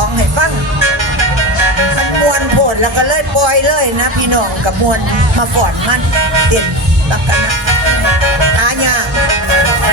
องให้ฟังมันมวนโพดแล้วก็เลยปล่อยเลยนะ พี่น้องกับมวนมาก่อนมันเด่นปักกันนะหายาก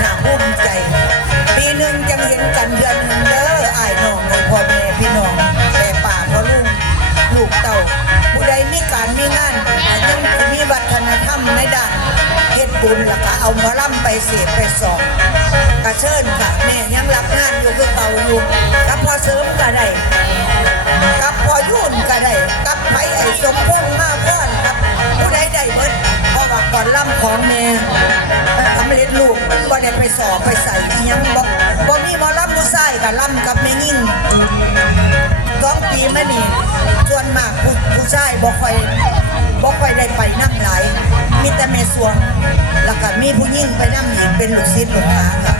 หนาภูมิใจ ปีหนึ่งจังเห็นกันเดือนหนึ่งเด้ออ้ายน้องน้องพ่อแม่พี่น้องแต่ป่าพ่อลุงลูกเต่าผู้ใดมีการมีงานยังมีวัฒนธรรมในด้านเฮ็ดบุญแล้วก็เอามาล่ำไปเสียไปสองกระเชิญค่ะแม่ยัง อยู่ก่าอยู่กับพอเสริมก็ได้กับพอยุ่นก็ได้กับไผไอ้สมพงษ์มาพ่อนครับผู้ใดได้เบิดเพราะว่าก่อนล่ำของแม่สำเร็จลูกบ่ได้ไปสอบไปใส่อิหยังบ่บ่มีหมอล่ำผู้ชายกับล่ำกับแม่ยิ่งสองปีมานี่ส่วนมากผู้ผู้ชายบ่ค่อยบ่ค่อยได้ไปนั่งหลายมีแต่แม่สวงแล้วก็มีผู้หญิงไปนั่งอีกเป็นลูกศิษย์ลูกหาค่ะ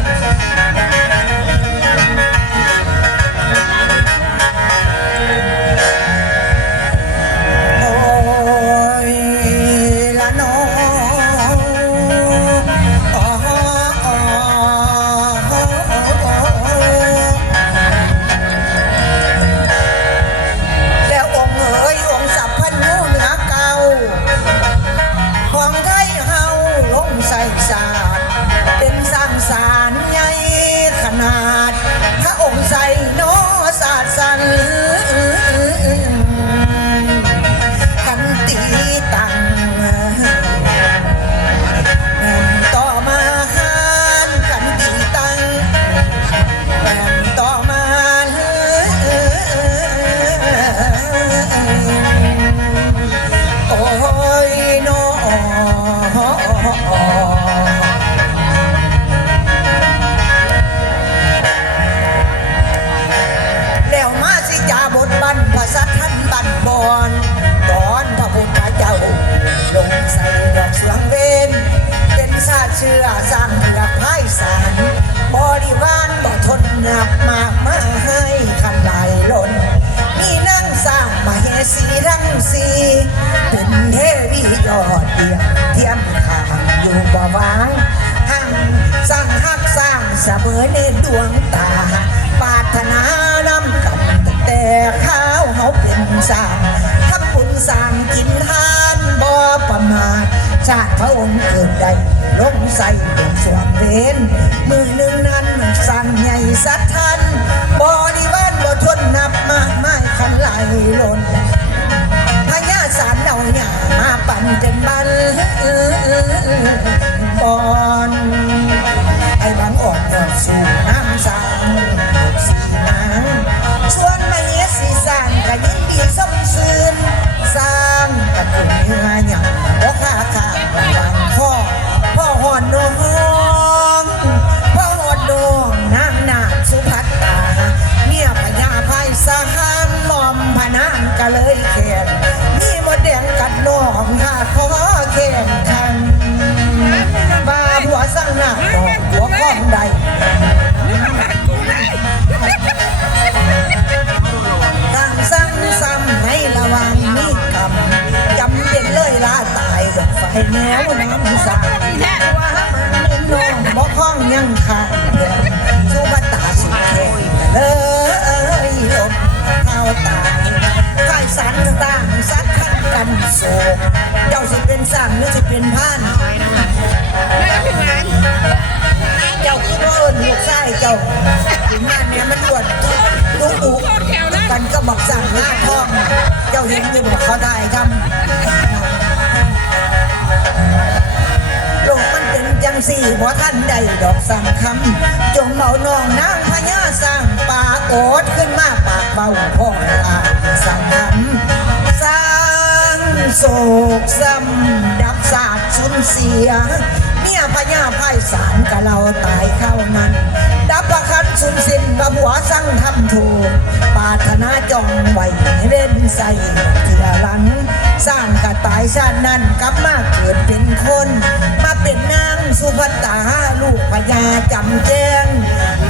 อ้ เป็นพานเจ้าคือว่าเอิญลูกชายเจ้าถึงมาเนี่ยมันปวดดุอุกันก็บอกสั่งหน้าท้อง เจ้าเห็นอยู่บอกเขาได้ทำโลกมันเป็นจังสี่บ่ท่านใดดอกสั่งคำจงเมาน้องนางพญาสร้างป่าโอดขึ้นมาปากเบาพ่ออาสั่งคำสร้าง โศกซ้ำดับศาสตร์สูญเสีย เมียพญาไพศาลกะเราตายเข้านั้น ดับประคันสุนสินบะบัวสั่งทำถูกปารถนาจองไว้ให้เล่นใส่เถื่อหลัง สร้างกระตายชาตินั้นกลับมาเกิดเป็นคน มาเป็นนางสุภัตตาลูกพญาจำแจ้ง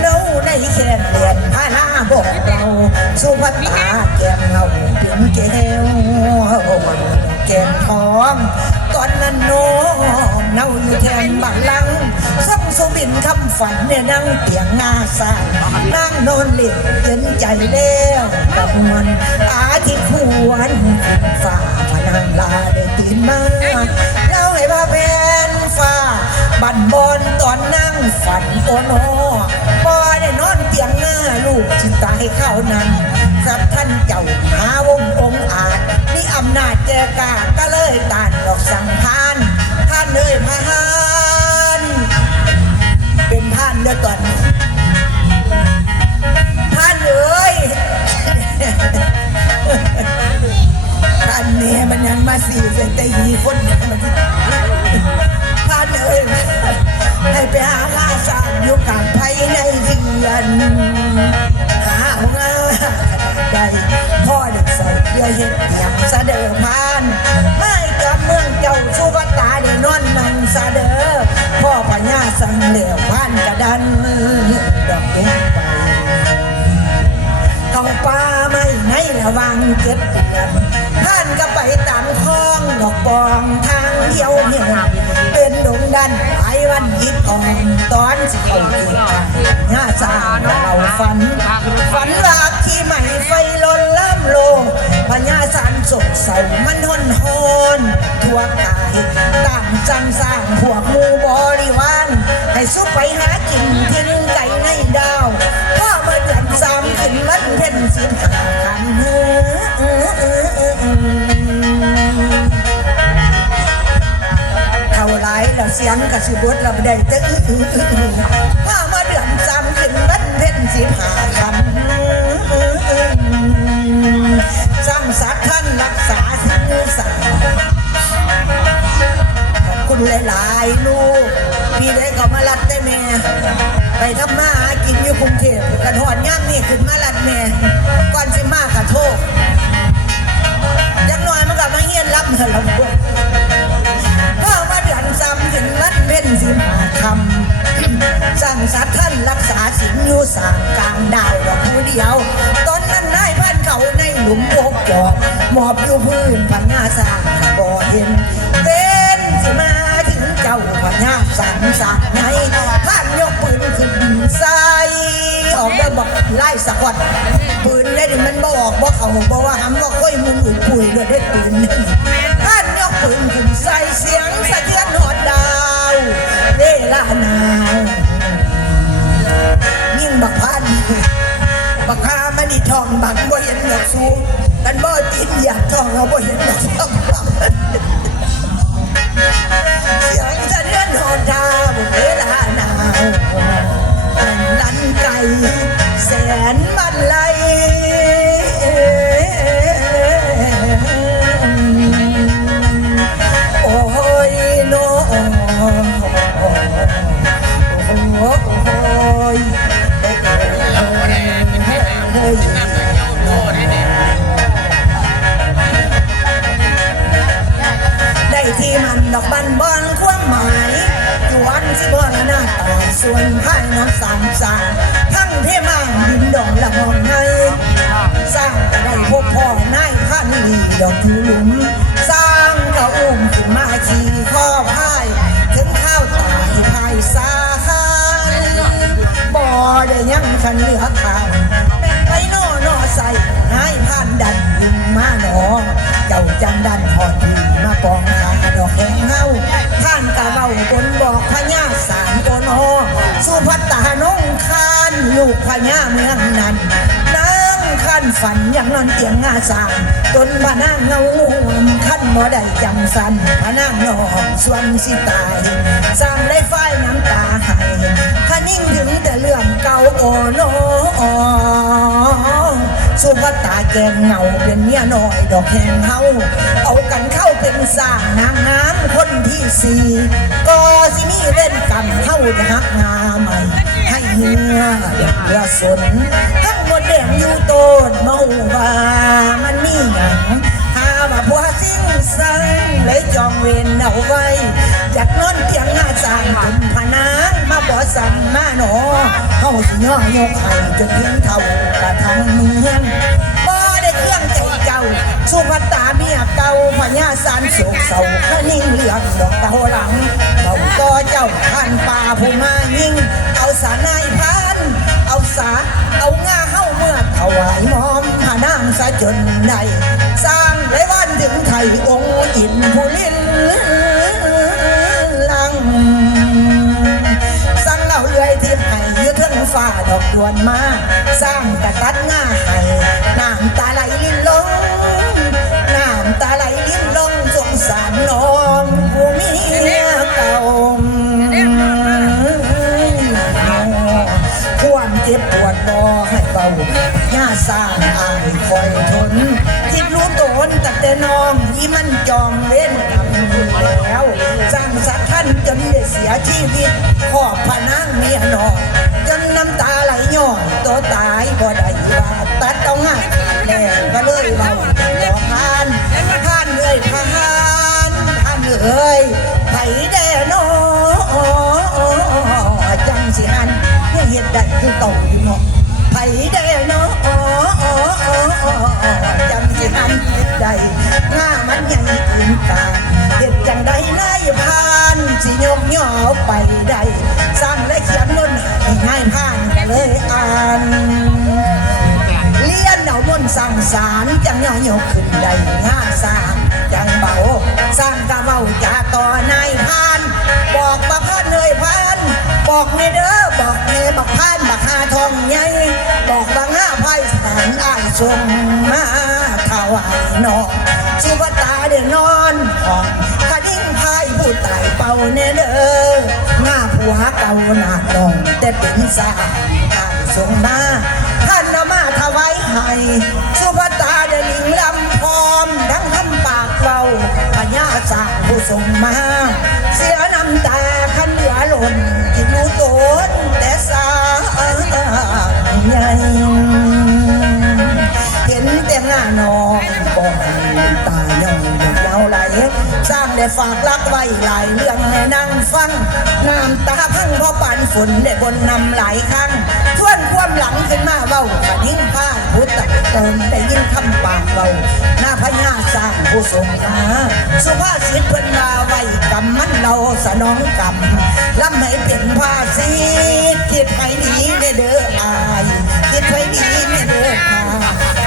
เล่าในแขนเลียนพาลาบอกเรา สุภัตตาแก้มเงาเป็นแก้วแก้มทองตอนนั้นน้องเน่าอยู่แทนบัลลังก์สงสุบินคำฝันเนี่ยนั่งเตียงงาสายนั่งนอนเล่นเย็นใจแล้วกับมันอาทิตย์ควรฝ่าพนังลาได้ตื่นมา บันบอนตอนนั่งฝันโอนอพอได้นอนเตียงหน้าลูกจิตตายเข้านั้นสับท่านเจ้าหาวงองอาจมีอำนาจแจกาก็เลยตารดอกสังพานท่านเลยพาหา สังเหลวพานกระดันมือดอกเก็บไปเข้าป่าไม่ในระวังเจ็ดเดือนท่านก็ไปตามคลองดอกบองทางเดียวเหี่ยวเป็นดงดันหลายวันยิบอ่อนตอนสิเข้าเกิดหน้าสาเราฝันฝันว่า สียงกระสิบดเราได้แต่อื้ออื้ออื้ออื้อพ่อมาเดือนสามขึ้นวันเพ็ญสิบหาคำสร้างสัตว์ท่านรักษาสิ่งสัตว์ขอบคุณหลายๆลูก พี่เล็กก็มาลัดได้แม่ไปทำมาหากินอยู่กรุงเทพกันหอดย่ามนี่ขึ้นมาลัดแม่ก่อนสิมาขะโทษยังน้อยมันก็มาเฮียนรับห ไล่สะกดปืนได้ดิมันบออกบอกเขาบอกว่าหำบอกค่อยมุนอุ่ยปุยเลยได้ปืนนี่ท่านยกปืนขึ้นใส่เสียงสะเทือนหอดดาวเวลานาวยิ่งบักพันบักพามันนี่ทองบักบ่เห็นดอกสูงกันบ่ติดอยากทองเราบ่เห็นดอกทองเสียงสะเทือนหอดดาวเวล ดอกถูหลุม สร้างก็อุ้มขึ้นมาขี่ข้อพายถึงข้าวตายพายสาหันบ่ได้ยังคันเหลือทาง งนอนเตียงงาสามตนพนางเงาคันบ่ได้จำสันพนางนอนสวนสิตายสร้างได้ฝ้ายน้ำตาหายคะนิ่งถึงแต่เรื่องเก่าโอโนอสุภาตาแกงเงาเป็นเมียน้อยดอกแหงเฮาเอากันเข้าเป็นสร้างนางงามคนที่สี่ก็สิมีเล่นกันเฮาจะหักงาใหม่ให้เหือเด็กระสนทั้ง แดงอยู่โตนเมาว่ามันมีหยังหาว่าผัวสิ่งสังเลยจองเวรเอาไว้อยากนอนเตียงหน้าสร้างจนพนางมาบ่สั่งมาหนอเฮาสิย่อยกให้จนถึงเท่ากระทั่งเมืองบ่ได้เครื่องใจเจ้าสุภาตาเมียเก่าพญาสารโศกเศร้าขนิ่งเหลืองดอกเตาหลังเบาต่อเจ้าผ่านป่าผู้มายิ่งเอาสานายพานเอาสาเอางา หานางสะจนใดสร้างไรวันถึงไทยองค์อินผู้ลินลัง สั่งเอาเลื่อยที่ให้ยืดเทิงฟ้าดอกดวนมา สร้างกระตัดง่าให้น้ำตาไหลลิ้นลง ย่าสร้างอายคอยทนคิดรู้ตนแต่แต่นองที่มันจองเล่นกรรมแล้ว สร้างสักท่านจนได้เสียชีวิตขอบพนังเมียนองจนน้ำตาไหลย้อนตัวตายบ่ได้ว่าตัดต้องหักแล้ก็เลยเบาขอพานพานเอ้ยพาน จังได้นายพานสิยกย่อไปได้สร้างและเขียนนนให้นายพานเลยอ่านเลี้ยนเอามนต์สั่งสารจังย่อยกขึ้นได้ง่าสร้างจังเบาสร้างกะเบาจากต่อนายพาน บอกบักพานเลยพาน บอกในเด้อบอกในบักพานบักหาทองใหญ่บอกบังหน้าไพ่สารอ้ายทรงมา วายนองสุภตาเดนอนของกระดิ่งพายผู้ตายเป่าเนเด้อหน้าผัวเก่าหน้าดองแต่เป็นสาวอ้ายทรงมาท่านนมาถวายให้สุภตาได้ลิงลำพร้อมทั้งคำปากเบาพญาสาผู้ทรงมา เสียน้ำตาขันเหลือหล่นที่รู้ตนแต่สาใหญ่ ย่องดอกยาวไหลสร้างได้ฝากรักไว้หลายเรื่องให้นั่งฟังน้ำตาพังเพราะปานฝนได้บนนำหลายครั้งทวนความหลังขึ้นมาเบาขนิ้งผ้าพุทธเติมได้ยินคำปากเบาหน้าพญาสร้างผู้ทรงมาสุภาษิตเพิ่นมาไว้กรรมมันเราสนองกรรมลำให้เป็นภาษีคิดให้ดีเด้อเด้ออายคิดให้ดีเด้อเด้อค่ะ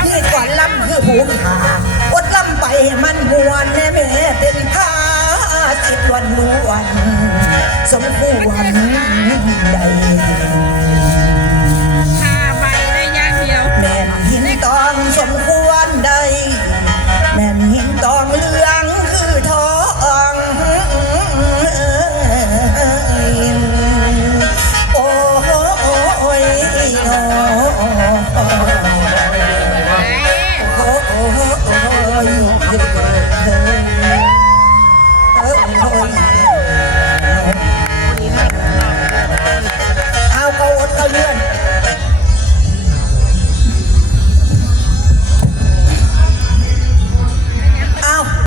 นี่ก่อนลำคือหูขา มันมวนแน่แม่เป็นข้าสิบวันนวน สมควรใด